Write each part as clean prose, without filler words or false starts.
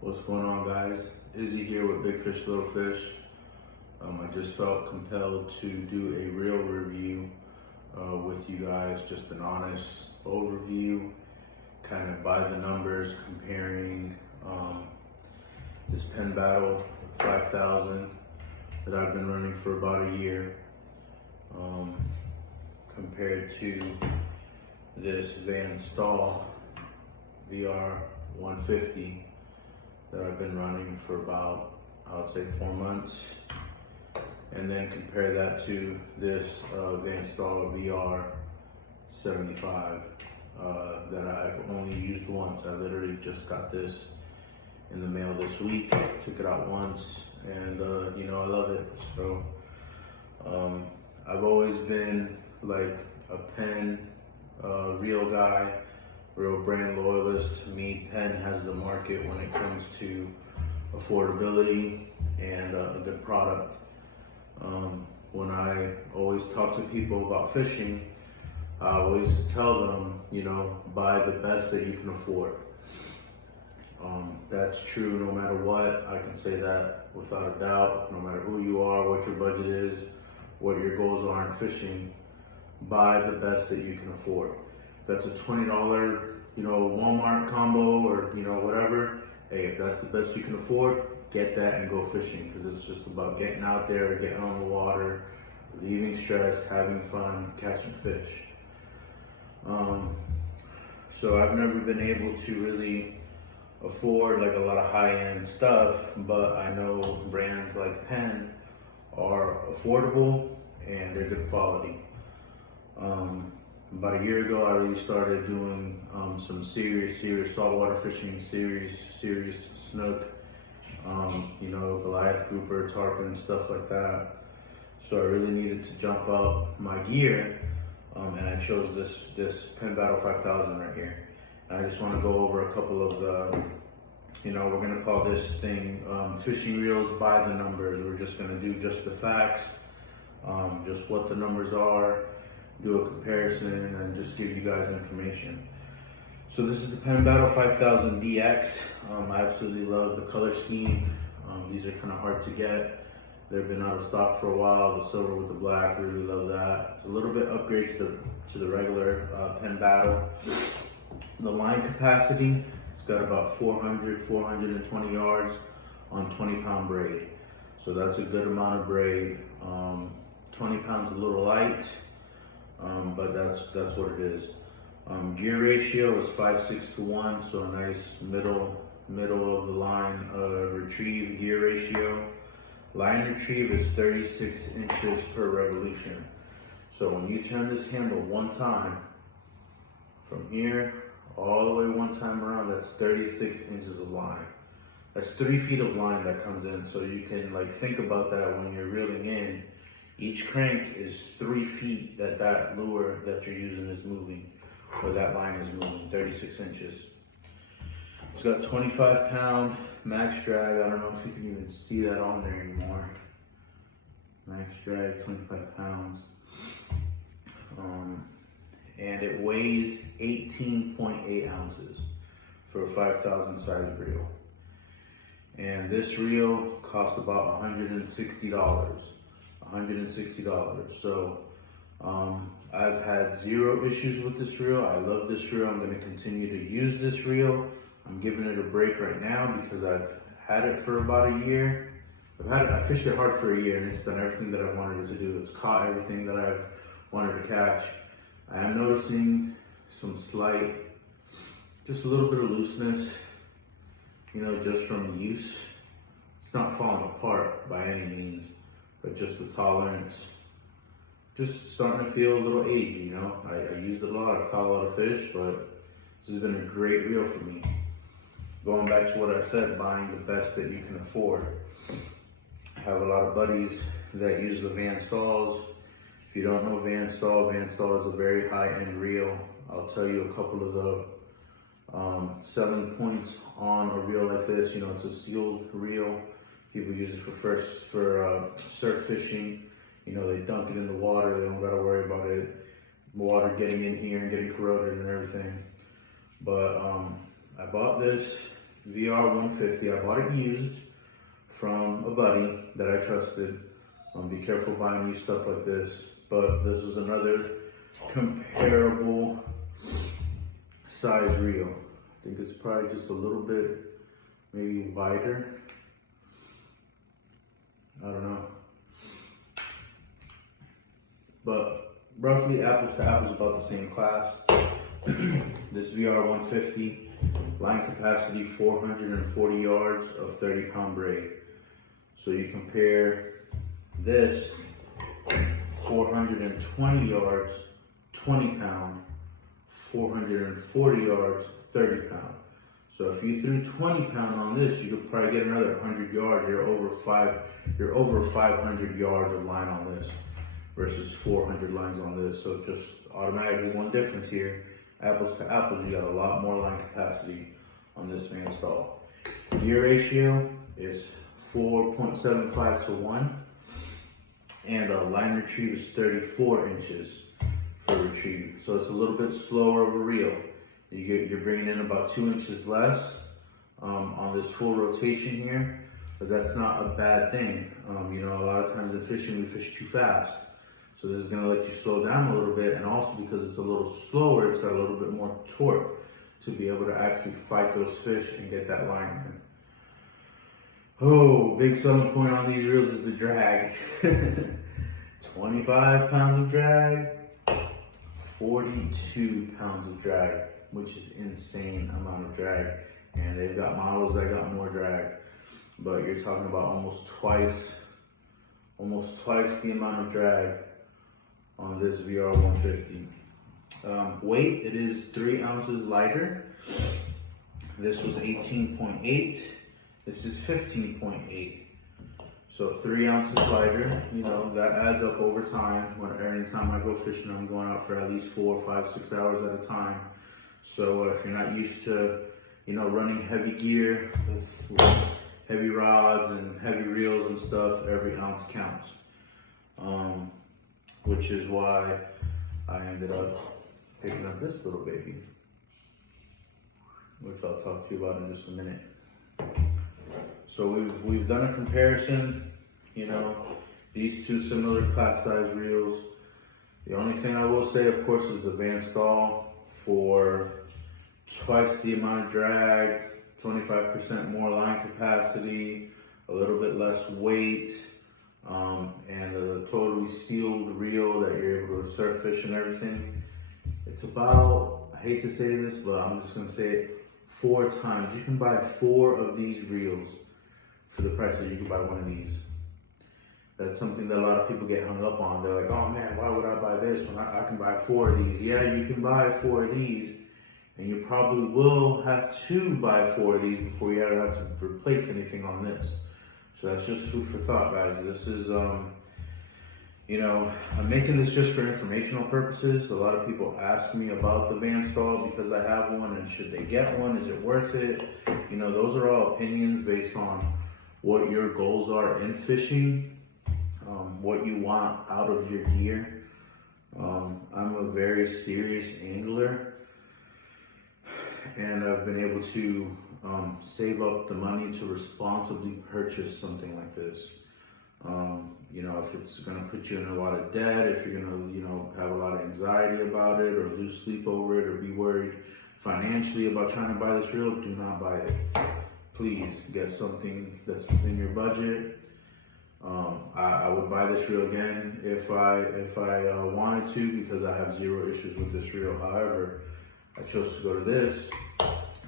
What's going on, guys? Izzy here with Big Fish Little Fish. I just felt compelled to do a real review with you guys, just an honest overview, kind of by the numbers, comparing this Penn Battle 5000 that I've been running for about a year compared to this Staal VR150 that I've been running for about, I would say, 4 months, and then compare that to this Staal VR75 that I've only used once. I literally just got this in the mail this week, took it out once, and I love it. So I've always been like a Penn real guy, real brand loyalist. To me, Penn has the market when it comes to affordability and a good product. When I always talk to people about fishing, I always tell them, buy the best that you can afford. That's true no matter what. I can say that without a doubt. No matter who you are, what your budget is, what your goals are in fishing, buy the best that you can afford. If that's a $20, Walmart combo or, whatever, hey, if that's the best you can afford, get that and go fishing, because it's just about getting out there, getting on the water, relieving stress, having fun, catching fish. So I've never been able to really afford like a lot of high-end stuff, but I know brands like Penn are affordable and they're good quality. About a year ago, I really started doing some serious saltwater fishing, serious snook, Goliath grouper, tarpon, stuff like that. So I really needed to jump up my gear, and I chose this Penn Battle 5000 right here. And I just want to go over a couple of the, we're gonna call this thing fishing reels by the numbers. We're just gonna do just the facts, just what the numbers are, do a comparison, and just give you guys information. So this is the Penn Battle 5000 DX. I absolutely love the color scheme. These are kind of hard to get. They've been out of stock for a while. The silver with the black, really love that. It's a little bit upgrade to the regular Penn Battle. The line capacity, it's got about 420 yards on 20-pound braid. So that's a good amount of braid. 20 pounds a little light, but that's what it is. Gear ratio is 5:6 to 1, so a nice middle of the line retrieve gear ratio. Line retrieve is 36 inches per revolution. So when you turn this handle one time, from here all the way one time around, that's 36 inches of line. That's 3 feet of line that comes in. So you can think about that when you're reeling in. Each crank is 3 feet that lure that you're using is moving, or that line is moving, 36 inches. It's got 25-pound max drag. I don't know if you can even see that on there anymore. Max drag, 25 pounds. And it weighs 18.8 ounces for a 5,000 size reel. And this reel costs about $160. So I've had 0 issues with this reel. I love this reel. I'm going to continue to use this reel. I'm giving it a break right now because I've had it for about a year. I fished it hard for a year, and it's done everything that I wanted it to do. It's caught everything that I've wanted to catch. I am noticing some slight, just a little bit of looseness, just from use. It's not falling apart by any means, but just the tolerance, just starting to feel a little agey, I used it a lot, I've caught a lot of fish, but this has been a great reel for me. Going back to what I said, buying the best that you can afford. I have a lot of buddies that use the Staals. If you don't know Staal is a very high-end reel. I'll tell you a couple of the selling points on a reel like this. It's a sealed reel. People use it for surf fishing. They dunk it in the water. They don't gotta worry about water getting in here and getting corroded and everything. But I bought this VR150. I bought it used from a buddy that I trusted. Be careful buying new stuff like this, but this is another comparable size reel. I think it's probably just a little bit maybe wider. I don't know. But roughly apples to apples, about the same class. This VR150, line capacity 440 yards of 30-pound braid. So you compare this 420 yards, 20 pound, 440 yards, 30 pound. So if you threw 20 pound on this, you could probably get another 100 yards. You're over 500 yards of line on this versus 400 lines on this. So just automatically one difference here. Apples to apples, you got a lot more line capacity on this Van Staal. Gear ratio is 4.75 to 1, and line retrieve is 34 inches for retrieve. So it's a little bit slower of a reel. You're bringing in about 2 inches less on this full rotation here, but that's not a bad thing. You know, a lot of times in fishing, we fish too fast. So this is gonna let you slow down a little bit, and also because it's a little slower, it's got a little bit more torque to be able to actually fight those fish and get that line in. Oh, big selling point on these reels is the drag. 25 pounds of drag, 42 pounds of drag, which is insane amount of drag. And they've got models that got more drag, but you're talking about almost twice the amount of drag on this VR150. Weight, it is 3 ounces lighter. This was 18.8. This is 15.8. So 3 ounces lighter. You know, that adds up over time. Anytime I go fishing, I'm going out for at least 4, 5, 6 hours at a time. So if you're not used to, you know, running heavy gear with heavy rods and heavy reels and stuff, every ounce counts. Which is why I ended up picking up this little baby, which I'll talk to you about in just a minute. So we've done a comparison, you know, these two similar class size reels. The only thing I will say, of course, is the Van Staal for twice the amount of drag, 25% more line capacity, a little bit less weight, and a totally sealed reel that you're able to surf fish and everything. It's about, I hate to say this, but I'm just gonna say it 4 times. You can buy 4 of these reels for the price that you can buy 1 of these. That's something that a lot of people get hung up on. They're like, oh man, why would I buy this when I can buy 4 of these? Yeah, you can buy 4 of these, and you probably will have to buy 4 of these before you ever have to replace anything on this. So that's just food for thought, guys. This is, you know, I'm making this just for informational purposes. A lot of people ask me about the Van Staal because I have one, and should they get one? Is it worth it? You know, those are all opinions based on what your goals are in fishing, what you want out of your gear. I'm a very serious angler, and I've been able to save up the money to responsibly purchase something like this. You know, if it's gonna put you in a lot of debt, if you're gonna, you know, have a lot of anxiety about it, or lose sleep over it, or be worried financially about trying to buy this reel, do not buy it. Please get something that's within your budget. I would buy this reel again if I wanted to, because I have 0 issues with this reel. However, I chose to go to this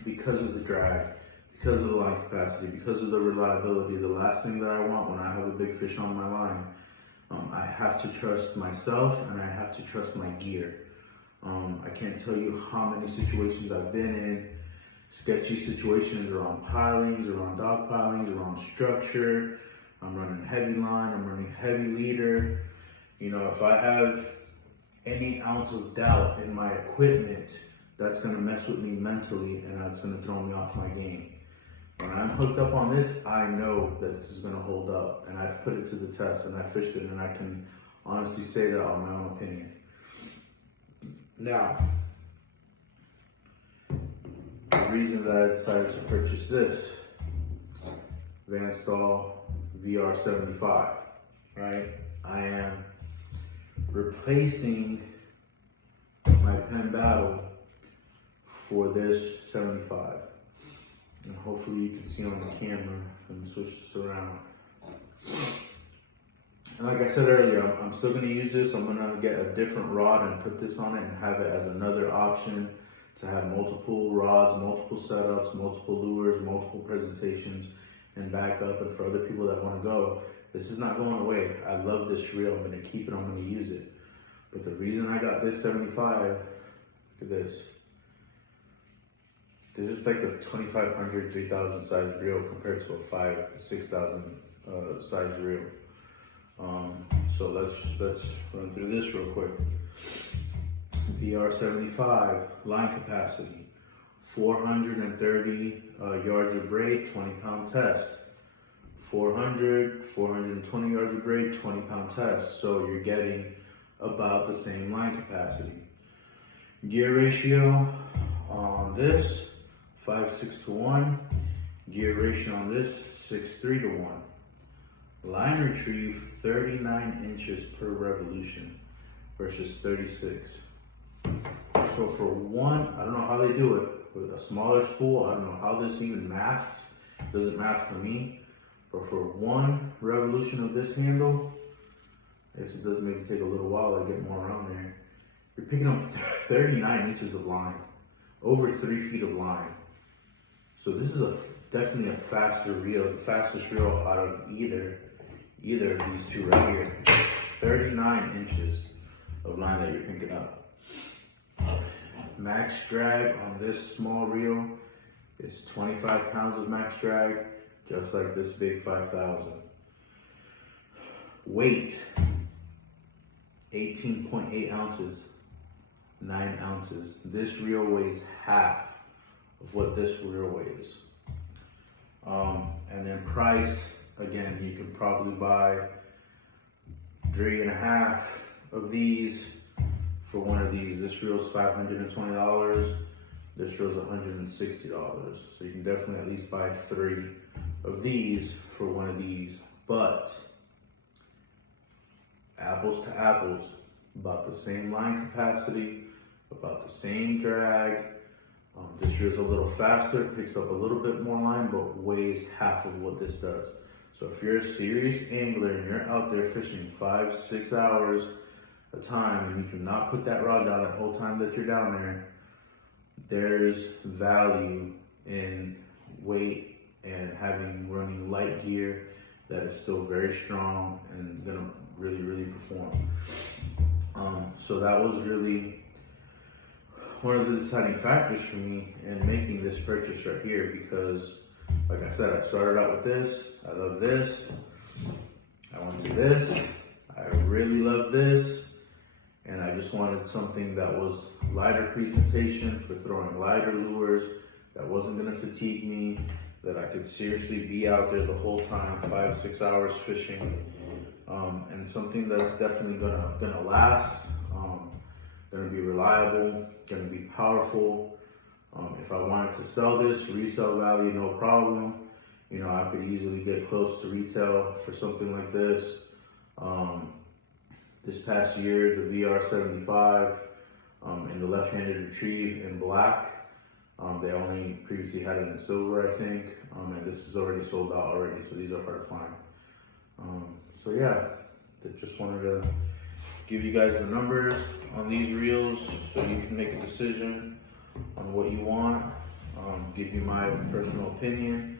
because of the drag, because of the line capacity, because of the reliability. The last thing that I want when I have a big fish on my line, I have to trust myself and I have to trust my gear. I can't tell you how many situations I've been in, sketchy situations around pilings, around dog pilings, around structure. I'm running heavy line, I'm running heavy leader. You know, if I have any ounce of doubt in my equipment, that's gonna mess with me mentally, and that's gonna throw me off my game. When I'm hooked up on this, I know that this is gonna hold up, and I've put it to the test, and I fished it, and I can honestly say that on my own opinion. Now, reason that I decided to purchase this Staal VR75, right? I am replacing my Penn Battle for this 75. And hopefully you can see on the camera. Let me switch this around. And like I said earlier, I'm still gonna use this. I'm gonna get a different rod and put this on it and have it as another option to have multiple rods, multiple setups, multiple lures, multiple presentations, and backup. And for other people that wanna go, this is not going away. I love this reel. I'm gonna keep it, I'm gonna use it. But the reason I got this 75, look at this. This is like a 2,500, 3,000 size reel compared to a 5,000, 6,000 size reel. So let's run through this real quick. VR75 line capacity, 430 yards of braid, 20-pound test. 400, 420 yards of braid, 20-pound test. So you're getting about the same line capacity. Gear ratio on this, 5:6 to 1. Gear ratio on this, 6:3 to 1. Line retrieve, 39 inches per revolution versus 36. So for one, I don't know how they do it with a smaller spool. I don't know how this even maths. It doesn't math for me. But for one revolution of this handle, I guess it does maybe take a little while to get more around there. You're picking up 39 inches of line, over 3 feet of line. So this is definitely a faster reel, the fastest reel out of either of these two right here. 39 inches of line that you're picking up. Max drag on this small reel is 25 pounds of max drag, just like this big 5,000. Weight, 18.8 ounces, 9 ounces. This reel weighs half of what this reel weighs. And then price, again, you can probably buy 3.5 of these for one of these. This reel's $520. This reel's $160. So you can definitely at least buy 3 of these for one of these. But apples to apples, about the same line capacity, about the same drag. This reel's a little faster, picks up a little bit more line, but weighs half of what this does. So if you're a serious angler and you're out there fishing 5-6 hours a time and you do not put that rod down the whole time that you're down there, there's value in weight and running light gear that is still very strong and gonna really perform. So that was really one of the deciding factors for me in making this purchase right here, because like I said, I started out with this. I love this. I went to this. I really love this. And I just wanted something that was lighter presentation for throwing lighter lures, that wasn't gonna fatigue me, that I could seriously be out there the whole time, 5-6 hours fishing. And something that's definitely gonna last, gonna be reliable, gonna be powerful. If I wanted to sell this, resale value, no problem. You know, I could easily get close to retail for something like this. This past year, the VR75 in the left-handed retrieve in black. They only previously had it in silver, I think. And this is already sold out already, so these are hard to find. So yeah, I just wanted to give you guys the numbers on these reels so you can make a decision on what you want. Give you my personal opinion.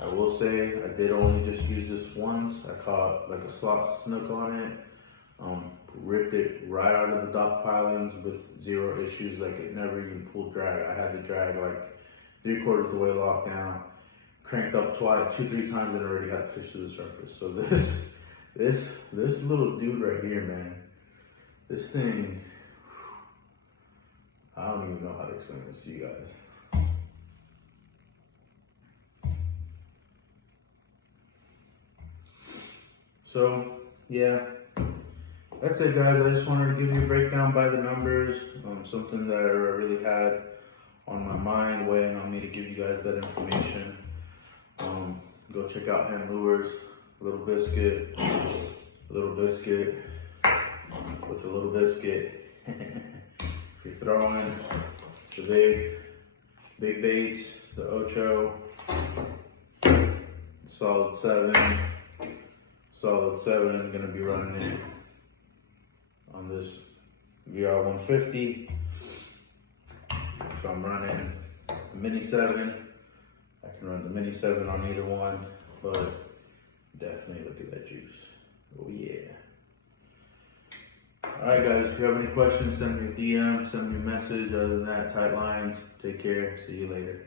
I will say I did only just use this once. I caught like a slot snook on it. Ripped it right out of the dock pilings with 0 issues. Like, it never even pulled drag. I had to drag like 3/4 of the way locked down, cranked up 2-3 times, and already had to fish to the surface. So this little dude right here, man, this thing, I don't even know how to explain this to you guys. So yeah, that's it, guys. I just wanted to give you a breakdown by the numbers, something that I really had on my mind, weighing on me to give you guys that information. Go check out Hen Lures, little biscuit with a little biscuit. If you're throwing the big baits, the Ocho, solid 7, gonna be running it on this VR150. If I'm running the Mini 7, I can run the Mini 7 on either one, but definitely look at that juice. Oh yeah. Alright guys, if you have any questions, send me a DM, send me a message. Other than that, tight lines. Take care. See you later.